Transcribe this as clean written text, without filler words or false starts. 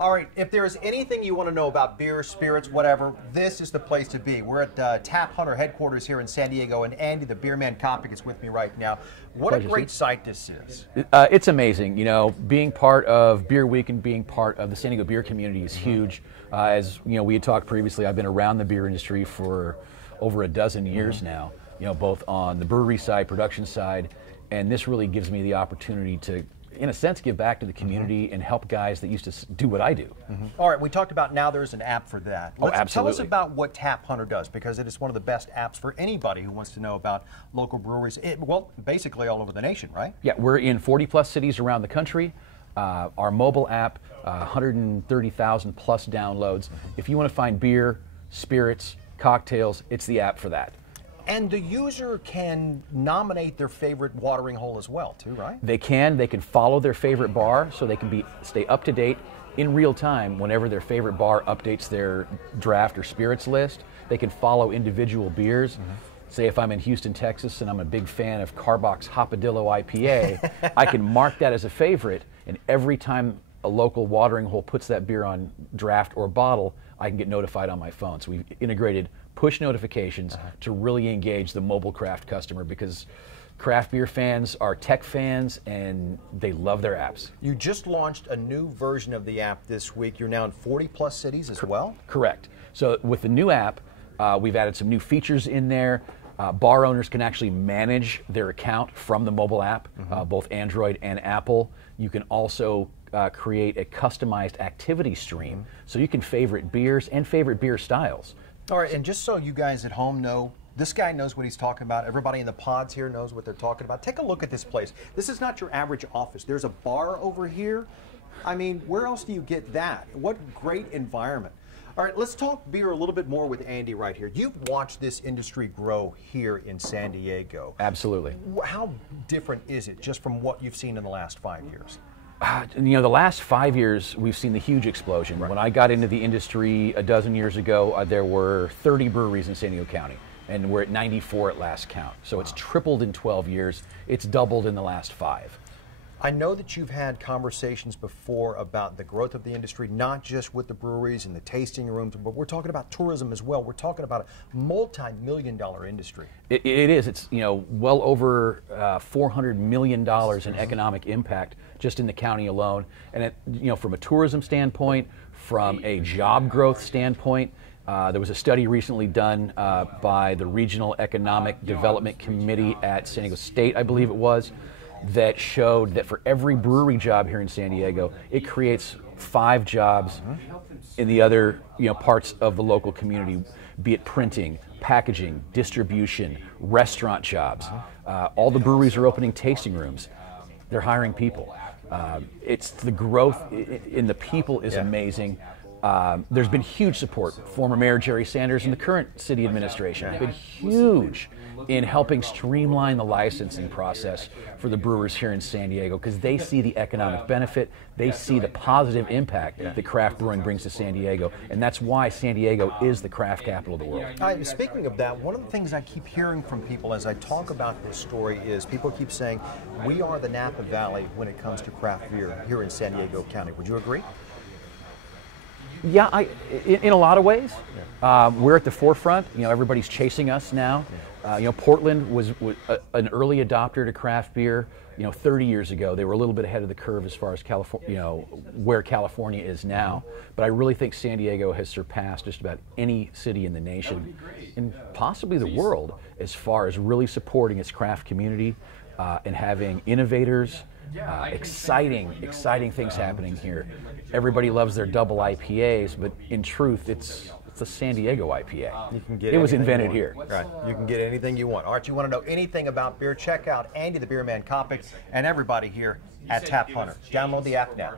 All right, if there's anything you want to know about beer, spirits, whatever, this is the place to be. We're at TapHunter headquarters here in San Diego, and Andy, the beer man Kopic, is with me right now. What a great site this is. It's amazing. You know, being part of Beer Week and being part of the San Diego beer community is huge. As you know, we had talked previously, I've been around the beer industry for over a dozen years now, you know, both on the brewery side, production side, and this really gives me the opportunity to, in a sense, give back to the community and help guys that used to do what I do. All right, we talked about now there's an app for that. Absolutely. Tell us about what TapHunter does, because it is one of the best apps for anybody who wants to know about local breweries, well, basically all over the nation, right? Yeah, we're in 40-plus cities around the country. Our mobile app, 130,000 plus downloads. If you want to find beer, spirits, cocktails, it's the app for that. And the user can nominate their favorite watering hole as well, too, right? They can follow their favorite bar, so they can stay up to date in real time whenever their favorite bar updates their draft or spirits list. They can follow individual beers. Say if I'm in Houston, Texas, and I'm a big fan of Carbach's Hopadillo IPA, I can mark that as a favorite, and every time a local watering hole puts that beer on draft or bottle, I can get notified on my phone. So we've integrated push notifications to really engage the mobile craft customer, because craft beer fans are tech fans and they love their apps. You just launched a new version of the app this week. You're now in 40-plus cities as well? Correct. So with the new app, we've added some new features in there. Bar owners can actually manage their account from the mobile app, both Android and Apple. You can also create a customized activity stream, so you can favorite beers and favorite beer styles. All right, and just so you guys at home know, this guy knows what he's talking about. Everybody in the pods here knows what they're talking about. Take a look at this place. This is not your average office. There's a bar over here. I mean, where else do you get that? What great environment. All right, let's talk beer a little bit more with Andy right here. You've watched this industry grow here in San Diego. Absolutely. How different is it just from what you've seen in the last 5 years? You know, the last 5 years, we've seen the huge explosion. When I got into the industry a dozen years ago, there were 30 breweries in San Diego County, and we're at 94 at last count. So it's tripled in 12 years. It's doubled in the last 5. I know that you've had conversations before about the growth of the industry, not just with the breweries and the tasting rooms, but we're talking about tourism as well. We're talking about a multi-million-dollar industry. It is. It's, you know, well over $400 million in economic impact just in the county alone. And it, you know, from a tourism standpoint, from a job growth standpoint, there was a study recently done by the Regional Economic Development Committee at San Diego State, I believe it was, that showed that for every brewery job here in San Diego, it creates 5 jobs in the other, you know, parts of the local community, be it printing, packaging, distribution, restaurant jobs. All the breweries are opening tasting rooms. They're hiring people. It's the growth in the people is amazing. There's been huge support. Former Mayor Jerry Sanders and the current city administration have been huge in helping streamline the licensing process for the brewers here in San Diego, because they see the economic benefit, they see the positive impact that craft brewing brings to San Diego, and that's why San Diego is the craft capital of the world. Speaking of that, one of the things I keep hearing from people as I talk about this story is people keep saying, we are the Napa Valley when it comes to craft beer here in San Diego County. Would you agree? Yeah, in a lot of ways. We're at the forefront. You know, everybody's chasing us now. You know, Portland was an early adopter to craft beer. You know, 30 years ago, they were a little bit ahead of the curve as far as California, you know, where California is now. But I really think San Diego has surpassed just about any city in the nation, and possibly the world, as far as really supporting its craft community and having innovators. Exciting things happening here. Everybody loves their double IPAs, but in truth, it's a San Diego IPA. You can get it was invented here. Right. You can get anything you want. All right, you want to know anything about beer, check out Andy the Beer Man Kopic and everybody here at TapHunter. Download the app now.